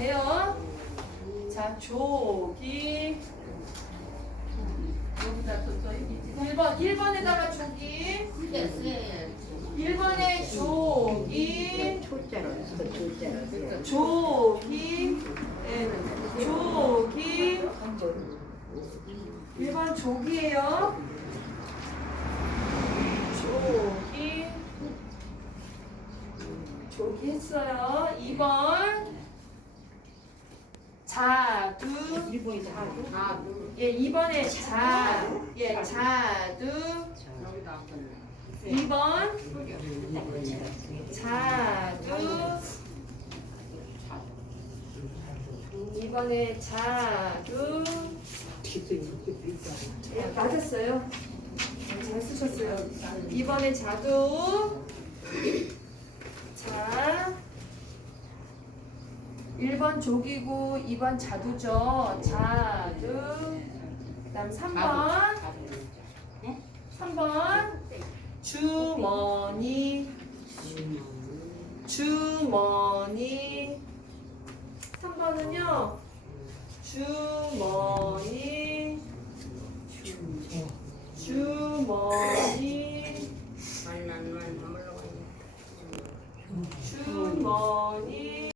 돼요. 자, 조기. 여기다 또 써야지. 1번, 1번에다가 조기. 네. 1번에 조기. 초자로 써 초자로 써. 조기. 네, 조기. 1번 조기예요. 조기. 조기 했어요. 2번. 자두. 자도 아, 예, 2번에 자. 예, 자두. 2번. 자두. 2번에 자두. 예, 맞았어요. 잘 쓰셨어요. 2번에 자두. 1번 조기고 2번 자두죠. 자두. 그다음 3번. 3번 주머니. 주머니. 3번은요. 주머니. 주머니. 주머니.